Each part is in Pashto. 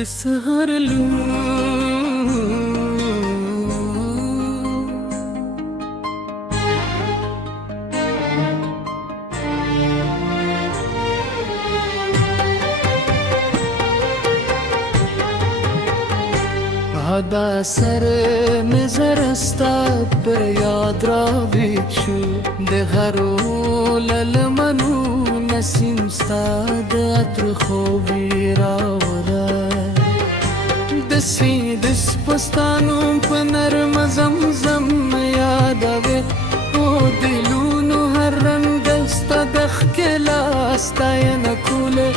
د سهار دا سر می زرستا پر یاد راویښ شو د غرو للمنو نسیم ستا د عطر خوبي راوړی د سید سپستانو په نرمه زمزم یادوې او دلونو هر رنګ ستا د ښکلا ستاینه کوله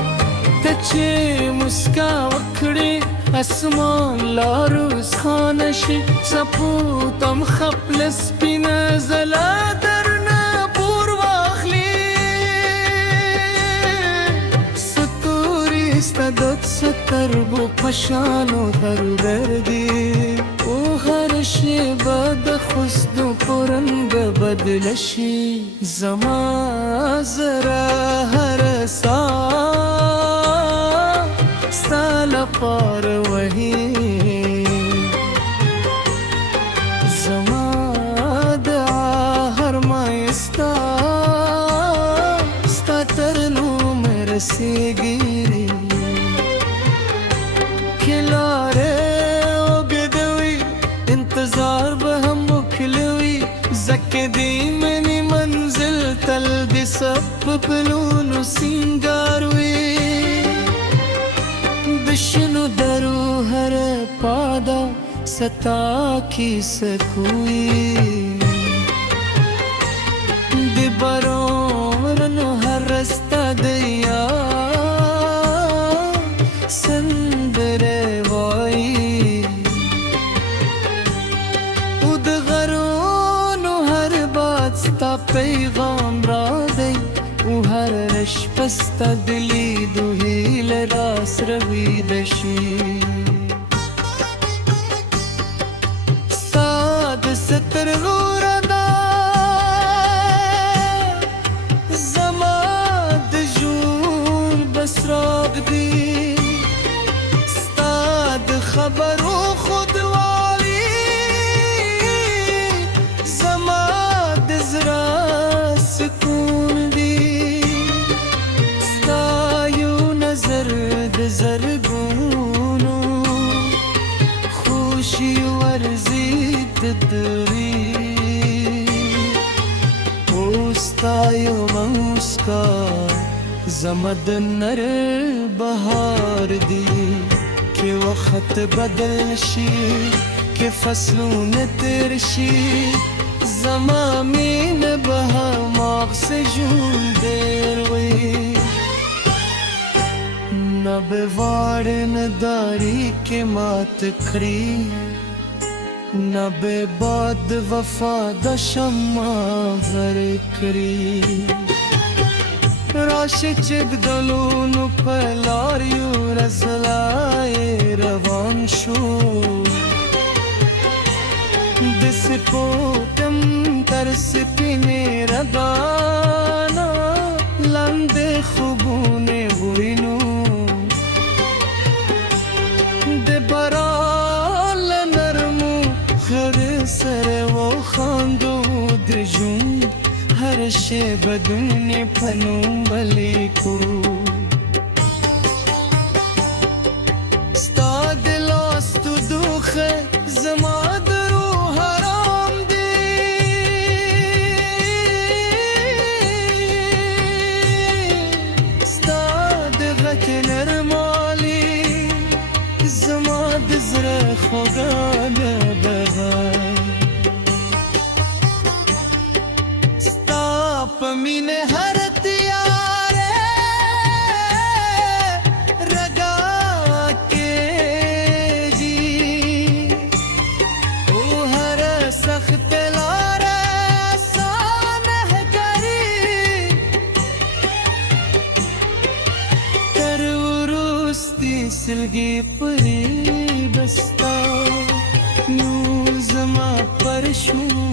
ته چې مسکا وکړې اسمان لاروس خانه شي سپوتم خپل سپینه ځلا درنه پور واخلي ستوري ستا د سترګو په شانو درګردي او هر شیبه د خوستو په رنګ بدله شي زما زړه هر ساه ستا لپاره وهي زما دعا هر مایستا ستا تر نوم رسیږي که لارې اوږده وي انتظار به هم وکړي ځکه دې منې منزل تل د سپو پلونو سینګار وي شنو درو هر پادا ستا کی سکوئی دی برورنو هر رستا دیا سندر وائی او د غرونو هر باد ستا پیغام را دی او هر شپه ستا دلی دو هیله راس رویده شي ستا د سترګو رڼا زما د ژوند بڅراغ دی ستا د خبرو خودوالي زما د زړه سکون زرګونو خوشي ورزي تدري اوستا یو مسکا زمد نر بهار دی که وخت بدل شي که فصلونه تیر شي زما مینه به هماغ سجون دیر وي نه به وار نداری که مات کړي نه به باد وفا د شمع ورکړي راشه چې د دلونو په لاریو رسلای روان شو د سپوتم تر سپینې ربانا لاندې خوبونه وینو سره و خاندو د ژوند هر شیبه دنیا په نوم ولیکو ستا د لاستو دوخه زما د روح حرام دی ستا د غږ نرمالي زما د زړه خوږه مینه هر تیاره رگا کے جی او هر سخت لاره سانه کری تر ورستی سلگی پری بستا نو زما پر شو